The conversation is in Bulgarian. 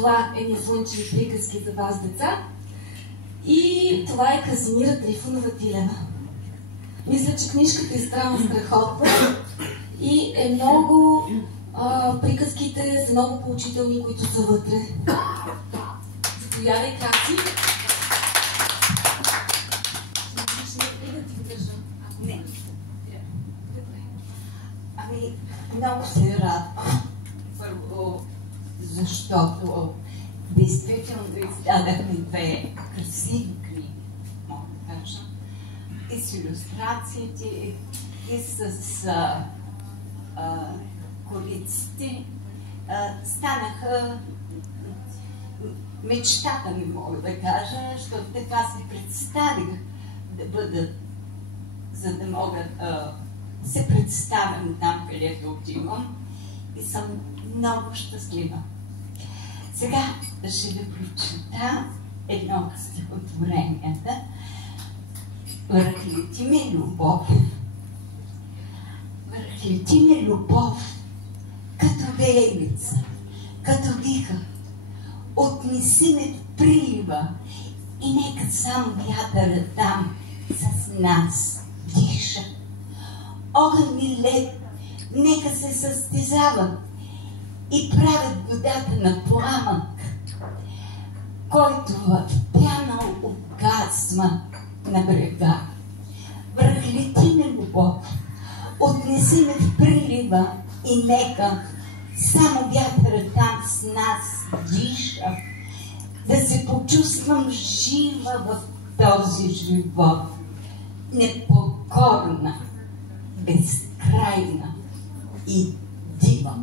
Това е Неслънчеви приказки за вас, деца. И това е Казимира Трифонова Тилева. Мисля, че книжката е страхотна и е много... приказките са много поучителни, които са вътре. Заповядай, Кати. Не. Ами, много се радвам. Първо, защото действително издадахме две красиви книги, мога да кажа. И с илюстрациите, и с кориците. Станаха мечтата ми, мога да кажа, защото така си представих да бъдат, за да мога да се представям там, където отивам, и съм много щастлива. Сега ще ви прочета едно от стихотворенията. Върхлети ме любов. Върхлети ме любов, като веелица, като виха. Отнеси ме в прилива и нека сам вятъра там с нас диша. Огън и лед нека се състезават и правят водата на пламък, който в пяна угасва на брега. Върхлети ме любов, отнеси ме в прилива и нека само вятъра там с нас диша, да се почувствам жива в този живот, непокорна, безкрайна и дива.